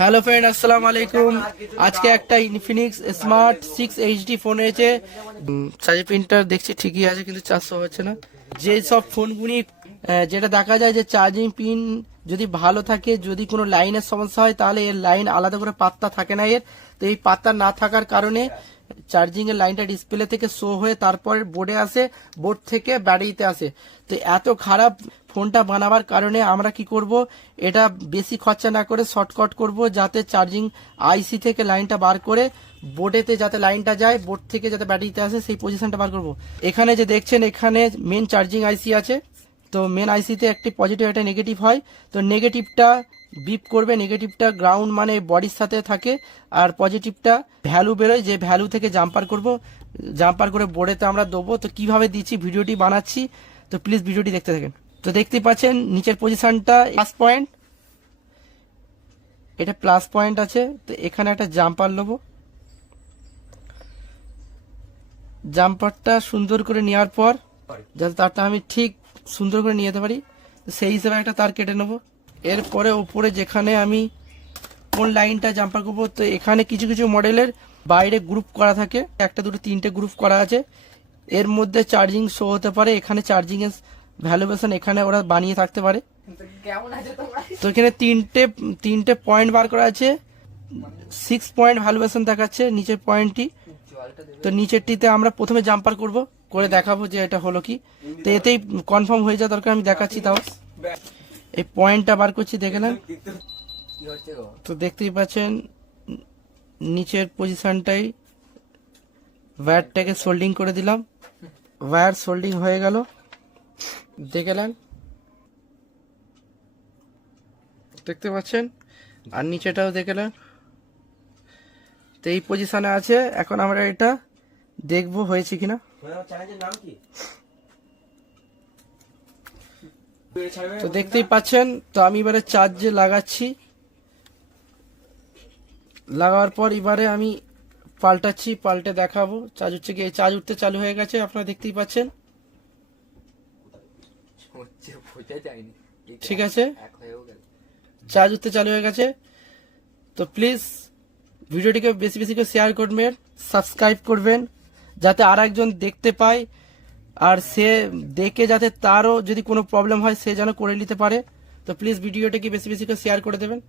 Hello friend, আসসালামু আলাইকুম। আজকে একটা ইনফিনিক্স স্মার্ট 6 HD ফোন হয়েছে। চার্জ প্রিন্টার দেখছি ঠিকই আছে, কিন্তু চার্জ হচ্ছে না। যে সব ফোনগুলি যেটা দেখা যায় যে চার্জিং পিন যদি ভালো থাকে, যদি কোনো লাইনের সমস্যা হয়, তাহলে এর লাইন আলাদা করে পাত্তা থাকে না এর। তো এই পাত্তা না থাকার কারণে চার্জিং এর লাইনটা ডিসপ্লে থেকে শো হয়ে তারপর বোর্ডে আসে, বোর্ড থেকে ব্যাটারিতে আসে। তো এত খারাপ ফোনটা বানাবার কারণে আমরা কি করব, এটা বেশি খরচা না করে শর্টকাট করব, যাতে চার্জিং আইসি থেকে লাইনটা বার করে বোর্ডেতে যাতে লাইনটা যায়, বোর্ড থেকে যাতে ব্যাটারিতে আসে, সেই পজিশনটা বার করব। এখানে যে দেখছেন, এখানে মেন চার্জিং আইসি আছে। তো মেন আইসিতে একটি পজিটিভ একটা নেগেটিভ হয়। তো নেগেটিভটা বিপ করবে, নেগেটিভটা গ্রাউন্ড মানে বডির সাথে থাকে, আর পজিটিভটা ভ্যালু বেরোয়, যে ভ্যালু থেকে জাম্পার করব, জাম্পার করে বোর্ডেতে আমরা দেবো। তো কিভাবে দিচ্ছি ভিডিওটি বানাচ্ছি, তো প্লিজ ভিডিওটি দেখতে থাকেন। তো দেখতেই পাচ্ছেন নিচের পজিশনটা প্লাস পয়েন্ট, এটা প্লাস পয়েন্ট আছে। তো এখানে একটা জাম্পার নেবো, জাম্পারটা সুন্দর করে নেওয়ার পর যাতে তারটা আমি ঠিক সুন্দর করে নিয়ে যেতে পারি, সেই হিসেবে একটা তার কেটে নেবো। এরপরে উপরে যেখানে আমি কোন লাইনটা জাম্পার করবো, তো এখানে কিছু কিছু মডেলের বাইরে গ্রুপ করা থাকে, একটা দুটো তিনটে গ্রুপ করা আছে। এর মধ্যে চার্জিং শো হতে পারে, এখানে চার্জিং এর ভ্যালুয়েশন এখানে ওরা বানিয়ে থাকতে পারে। তো এখানে তিনটে পয়েন্ট বার করা আছে, 6 পয়েন্ট ভ্যালুয়েশন দেখাচ্ছে নিচের পয়েন্টটি। তো নিচেরটিতে আমরা প্রথমে জাম্পার করব, করে দেখাবো যে এটা হলো কি। তো এতেই কনফার্ম হয়ে যাওয়া দরকার, আমি দেখাচ্ছি। তাও এই পয়েন্টটা বার করছি, দেখে নেন। তো দেখতেই পাচ্ছেন নিচের পজিশনটাই ওয়্যারটাকে সোল্ডিং করে দিলাম, ওয়্যার সোল্ডিং হয়ে গেল, দেখে নেন, দেখতে পাচ্ছেন। আর নিচেটাও দেখে নেন। তো এই পজিশনে আছে। এখন আমরা এটা দেখবো হয়েছে কিনা। তো দেখতেই পাচ্ছেন। তো আমি এবারে চার্জে লাগাচ্ছি, লাগাবার পর এবারে আমি পাল্টাচ্ছি, পাল্টে দেখাবো চার্জ হচ্ছে কি। চার্জ উঠতে চালু হয়ে গেছে, আপনারা দেখতেই পাচ্ছেন। ঠিক আছে, চার্জ উঠতে চালু হয়ে গেছে। তো প্লিজ ভিডিওটিকে বেশি বেশি করে শেয়ার করবেন, সাবস্ক্রাইব করবেন, যাতে আর একজন দেখতে পায়, আর সে দেখে যাতে তারও যদি কোনো প্রবলেম হয় সে যেন করে নিতে পারে। তো প্লিজ ভিডিওটাকে বেশি বেশি করে শেয়ার করে দেবেন।